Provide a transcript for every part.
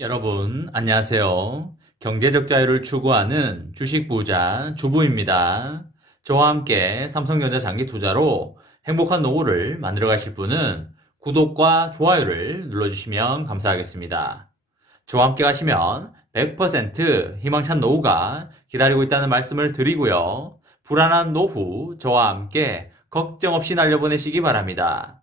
여러분, 안녕하세요. 경제적 자유를 추구하는 주식 부자 주부입니다. 저와 함께 삼성전자 장기 투자로 행복한 노후를 만들어 가실 분은 구독과 좋아요를 눌러주시면 감사하겠습니다. 저와 함께 가시면 100% 희망찬 노후가 기다리고 있다는 말씀을 드리고요. 불안한 노후 저와 함께 걱정 없이 날려보내시기 바랍니다.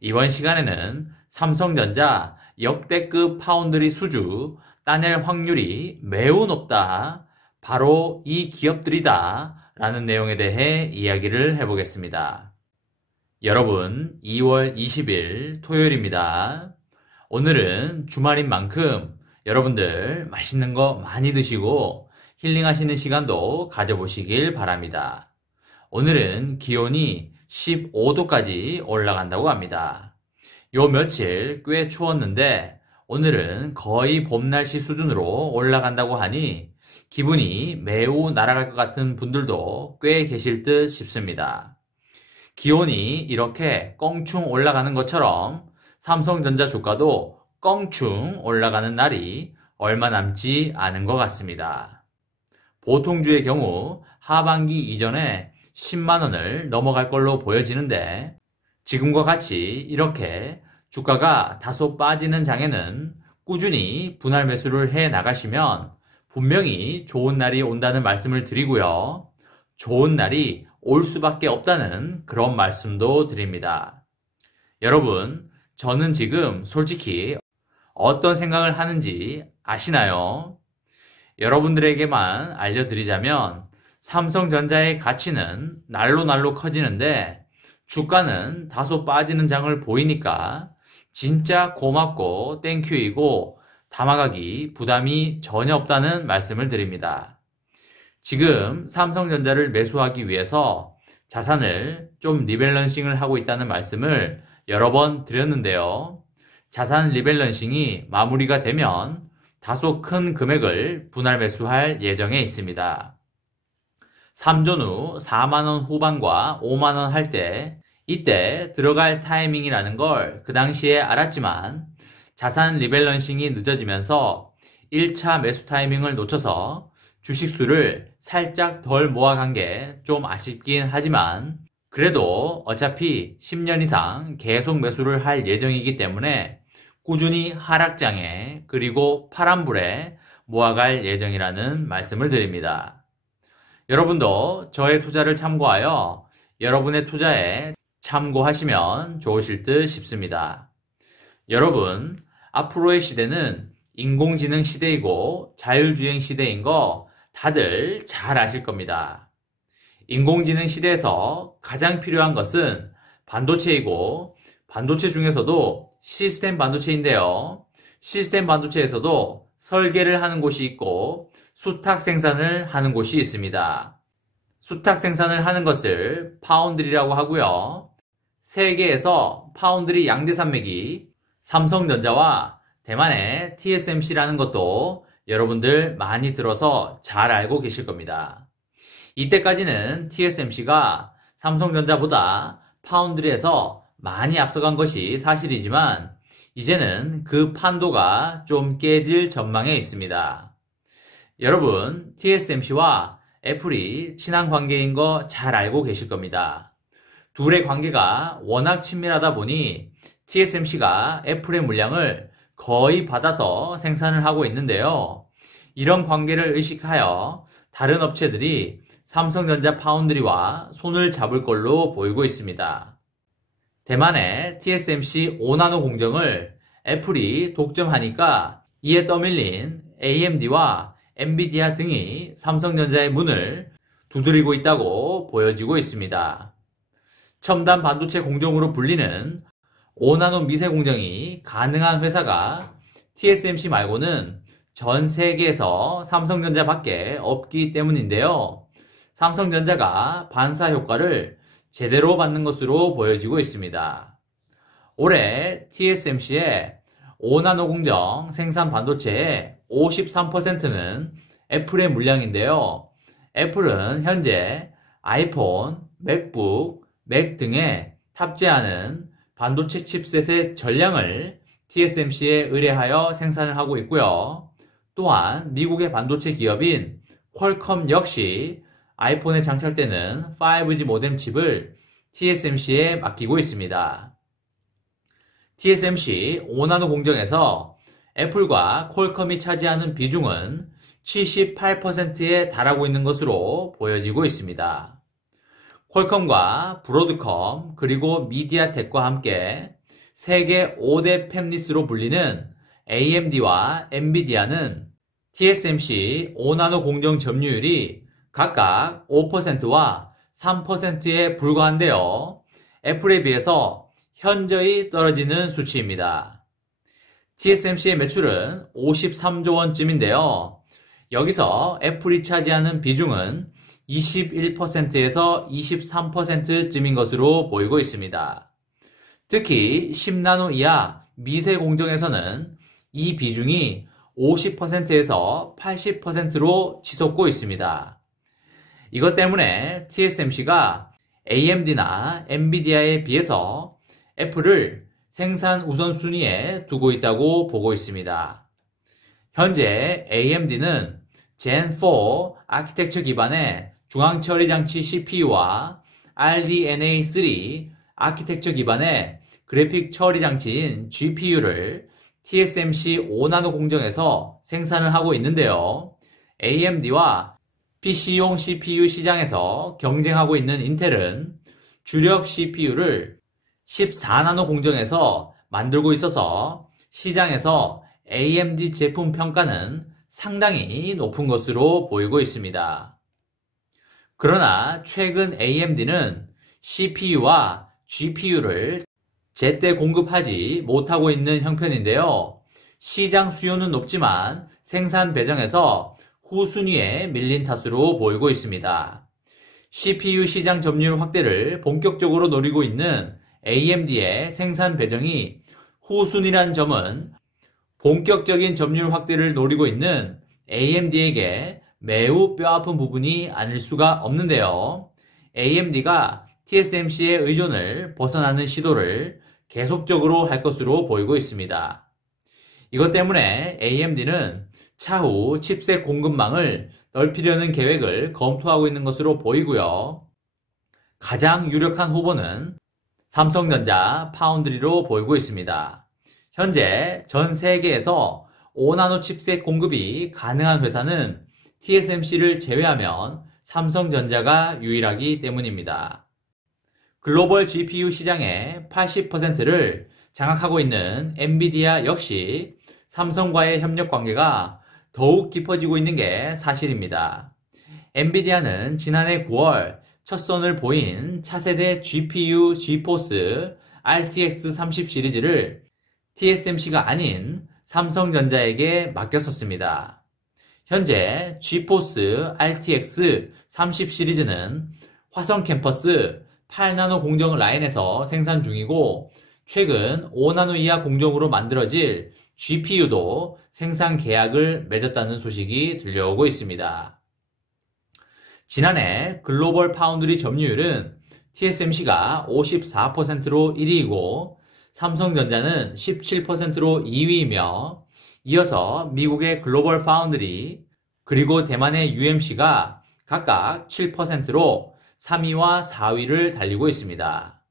이번 시간에는 삼성전자 역대급 파운드리 수주 따낼 확률이 매우 높다. 바로 이 기업들이다. 라는 내용에 대해 이야기를 해보겠습니다. 여러분, 2월 20일 토요일입니다. 오늘은 주말인 만큼 여러분들 맛있는 거 많이 드시고 힐링하시는 시간도 가져보시길 바랍니다. 오늘은 기온이 15도까지 올라간다고 합니다. 요 며칠 꽤 추웠는데 오늘은 거의 봄 날씨 수준으로 올라간다고 하니 기분이 매우 날아갈 것 같은 분들도 꽤 계실 듯 싶습니다. 기온이 이렇게 껑충 올라가는 것처럼 삼성전자 주가도 껑충 올라가는 날이 얼마 남지 않은 것 같습니다. 보통주의 경우 하반기 이전에 10만 원을 넘어갈 걸로 보여지는데 지금과 같이 이렇게 주가가 다소 빠지는 장에는 꾸준히 분할 매수를 해 나가시면 분명히 좋은 날이 온다는 말씀을 드리고요. 좋은 날이 올 수밖에 없다는 그런 말씀도 드립니다. 여러분, 저는 지금 솔직히 어떤 생각을 하는지 아시나요? 여러분들에게만 알려드리자면 삼성전자의 가치는 날로 커지는데 주가는 다소 빠지는 장을 보이니까 진짜 고맙고 땡큐이고 담아가기 부담이 전혀 없다는 말씀을 드립니다. 지금 삼성전자를 매수하기 위해서 자산을 좀 리밸런싱을 하고 있다는 말씀을 여러 번 드렸는데요. 자산 리밸런싱이 마무리가 되면 다소 큰 금액을 분할 매수할 예정에 있습니다. 3존 후 4만원 후반과 5만원 할 때 이때 들어갈 타이밍이라는 걸 그 당시에 알았지만 자산 리밸런싱이 늦어지면서 1차 매수 타이밍을 놓쳐서 주식수를 살짝 덜 모아간 게 좀 아쉽긴 하지만 그래도 어차피 10년 이상 계속 매수를 할 예정이기 때문에 꾸준히 하락장에 그리고 파란불에 모아갈 예정이라는 말씀을 드립니다. 여러분도 저의 투자를 참고하여 여러분의 투자에 참고하시면 좋으실 듯 싶습니다. 여러분, 앞으로의 시대는 인공지능 시대이고 자율주행 시대인 거 다들 잘 아실 겁니다. 인공지능 시대에서 가장 필요한 것은 반도체이고 반도체 중에서도 시스템 반도체인데요. 시스템 반도체에서도 설계를 하는 곳이 있고 수탁 생산을 하는 곳이 있습니다. 수탁 생산을 하는 것을 파운드리라고 하고요. 세계에서 파운드리 양대 산맥이 삼성전자와 대만의 TSMC라는 것도 여러분들 많이 들어서 잘 알고 계실 겁니다. 이때까지는 TSMC가 삼성전자보다 파운드리에서 많이 앞서간 것이 사실이지만 이제는 그 판도가 좀 깨질 전망에 있습니다. 여러분, TSMC와 애플이 친한 관계인 거 잘 알고 계실 겁니다. 둘의 관계가 워낙 친밀하다 보니 TSMC가 애플의 물량을 거의 받아서 생산을 하고 있는데요. 이런 관계를 의식하여 다른 업체들이 삼성전자 파운드리와 손을 잡을 걸로 보이고 있습니다. 대만의 TSMC 5나노 공정을 애플이 독점하니까 이에 떠밀린 AMD와 엔비디아 등이 삼성전자의 문을 두드리고 있다고 보여지고 있습니다. 첨단 반도체 공정으로 불리는 5나노 미세 공정이 가능한 회사가 TSMC 말고는 전 세계에서 삼성전자밖에 없기 때문인데요. 삼성전자가 반사 효과를 제대로 받는 것으로 보여지고 있습니다. 올해 TSMC의 5나노 공정 생산 반도체의 53%는 애플의 물량인데요. 애플은 현재 아이폰, 맥북, 맥 등에 탑재하는 반도체 칩셋의 전량을 TSMC에 의뢰하여 생산을 하고 있고요. 또한 미국의 반도체 기업인 퀄컴 역시 아이폰에 장착되는 5G 모뎀 칩을 TSMC에 맡기고 있습니다. TSMC 5나노 공정에서 애플과 퀄컴이 차지하는 비중은 78%에 달하고 있는 것으로 보여지고 있습니다. 퀄컴과 브로드컴 그리고 미디아텍과 함께 세계 5대 팹리스로 불리는 AMD와 엔비디아는 TSMC 5나노 공정 점유율이 각각 5%와 3%에 불과한데요. 애플에 비해서 현저히 떨어지는 수치입니다. TSMC의 매출은 53조 원쯤인데요. 여기서 애플이 차지하는 비중은 21%에서 23%쯤인 것으로 보이고 있습니다. 특히 10나노 이하 미세 공정에서는 이 비중이 50%에서 80%로 치솟고 있습니다. 이것 때문에 TSMC가 AMD나 엔비디아에 비해서 애플을 생산 우선순위에 두고 있다고 보고 있습니다. 현재 AMD는 Gen4 아키텍처 기반의 중앙처리장치 CPU와 RDNA3 아키텍처 기반의 그래픽 처리장치인 GPU를 TSMC 5나노 공정에서 생산을 하고 있는데요. AMD와 PC용 CPU 시장에서 경쟁하고 있는 인텔은 주력 CPU를 14나노 공정에서 만들고 있어서 시장에서 AMD 제품 평가는 상당히 높은 것으로 보이고 있습니다. 그러나 최근 AMD는 CPU와 GPU를 제때 공급하지 못하고 있는 형편인데요. 시장 수요는 높지만 생산 배정에서 후순위에 밀린 탓으로 보이고 있습니다. CPU 시장 점유율 확대를 본격적으로 노리고 있는 AMD의 생산 배정이 후순위란 점은 본격적인 점유율 확대를 노리고 있는 AMD에게 매우 뼈아픈 부분이 아닐 수가 없는데요. AMD가 TSMC의 의존을 벗어나는 시도를 계속적으로 할 것으로 보이고 있습니다. 이것 때문에 AMD는 차후 칩셋 공급망을 넓히려는 계획을 검토하고 있는 것으로 보이고요. 가장 유력한 후보는 삼성전자 파운드리로 보이고 있습니다. 현재 전 세계에서 5나노 칩셋 공급이 가능한 회사는 TSMC를 제외하면 삼성전자가 유일하기 때문입니다. 글로벌 GPU 시장의 80%를 장악하고 있는 엔비디아 역시 삼성과의 협력 관계가 더욱 깊어지고 있는 게 사실입니다. 엔비디아는 지난해 9월 첫 선을 보인 차세대 GPU GeForce RTX 30 시리즈를 TSMC가 아닌 삼성전자에게 맡겼었습니다. 현재 GeForce RTX 30 시리즈는 화성 캠퍼스 8나노 공정 라인에서 생산 중이고 최근 5나노 이하 공정으로 만들어질 GPU도 생산 계약을 맺었다는 소식이 들려오고 있습니다. 지난해 글로벌 파운드리 점유율은 TSMC가 54%로 1위이고 삼성전자는 17%로 2위이며 이어서 미국의 글로벌 파운드리 그리고 대만의 UMC가 각각 7%로 3위와 4위를 달리고 있습니다.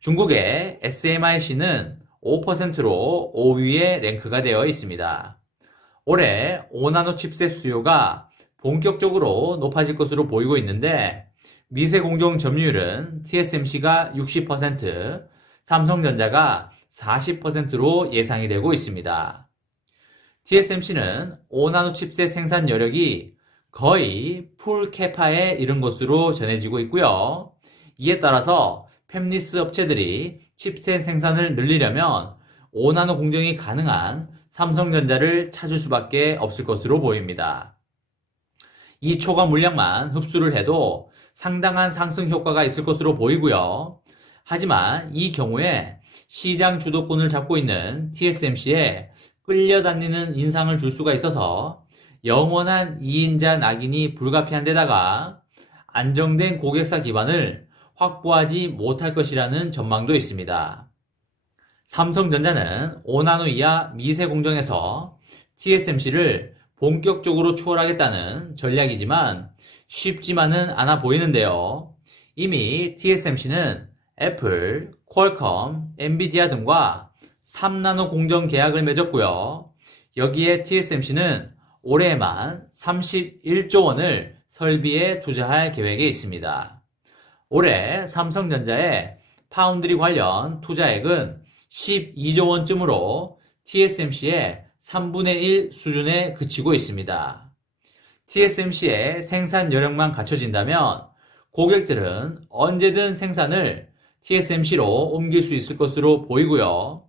중국의 SMIC는 5%로 5위에 랭크가 되어 있습니다. 올해 5나노 칩셋 수요가 본격적으로 높아질 것으로 보이고 있는데 미세 공정 점유율은 TSMC가 60%, 삼성전자가 40%로 예상이 되고 있습니다. TSMC는 5나노 칩셋 생산 여력이 거의 풀 캐파에 이른 것으로 전해지고 있고요. 이에 따라서 팹리스 업체들이 칩셋 생산을 늘리려면 5나노 공정이 가능한 삼성전자를 찾을 수밖에 없을 것으로 보입니다. 이 초과 물량만 흡수를 해도 상당한 상승 효과가 있을 것으로 보이고요. 하지만 이 경우에 시장 주도권을 잡고 있는 TSMC에 끌려다니는 인상을 줄 수가 있어서 영원한 2인자 낙인이 불가피한 데다가 안정된 고객사 기반을 확보하지 못할 것이라는 전망도 있습니다. 삼성전자는 5나노 이하 미세 공정에서 TSMC를 본격적으로 추월하겠다는 전략이지만 쉽지만은 않아 보이는데요. 이미 TSMC는 애플, 퀄컴, 엔비디아 등과 3나노 공정 계약을 맺었고요. 여기에 TSMC는 올해에만 31조 원을 설비에 투자할 계획에 있습니다. 올해 삼성전자의 파운드리 관련 투자액은 12조 원쯤으로 TSMC의 3분의 1 수준에 그치고 있습니다. TSMC의 생산 여력만 갖춰진다면 고객들은 언제든 생산을 TSMC로 옮길 수 있을 것으로 보이고요.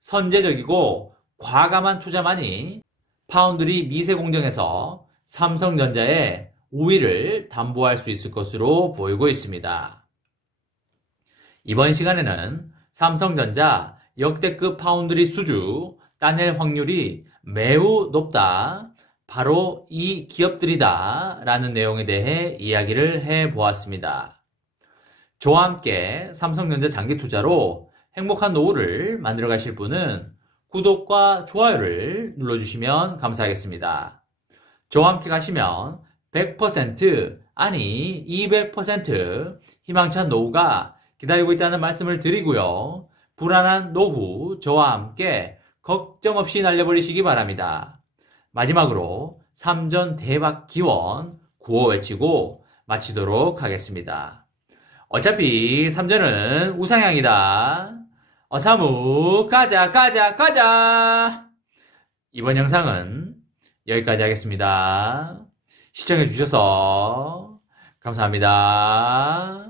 선제적이고 과감한 투자만이 파운드리 미세 공정에서 삼성전자의 우위를 담보할 수 있을 것으로 보이고 있습니다. 이번 시간에는 삼성전자 역대급 파운드리 수주 따낼 확률이 매우 높다. 바로 이 기업들이다 라는 내용에 대해 이야기를 해보았습니다. 저와 함께 삼성전자 장기 투자로 행복한 노후를 만들어 가실 분은 구독과 좋아요를 눌러주시면 감사하겠습니다. 저와 함께 가시면 100% 아니 200% 희망찬 노후가 기다리고 있다는 말씀을 드리고요. 불안한 노후 저와 함께 걱정 없이 날려버리시기 바랍니다. 마지막으로 3전 대박 기원 구호 외치고 마치도록 하겠습니다. 어차피 3전은 우상향이다. 어사무 가자. 이번 영상은 여기까지 하겠습니다. 시청해주셔서 감사합니다.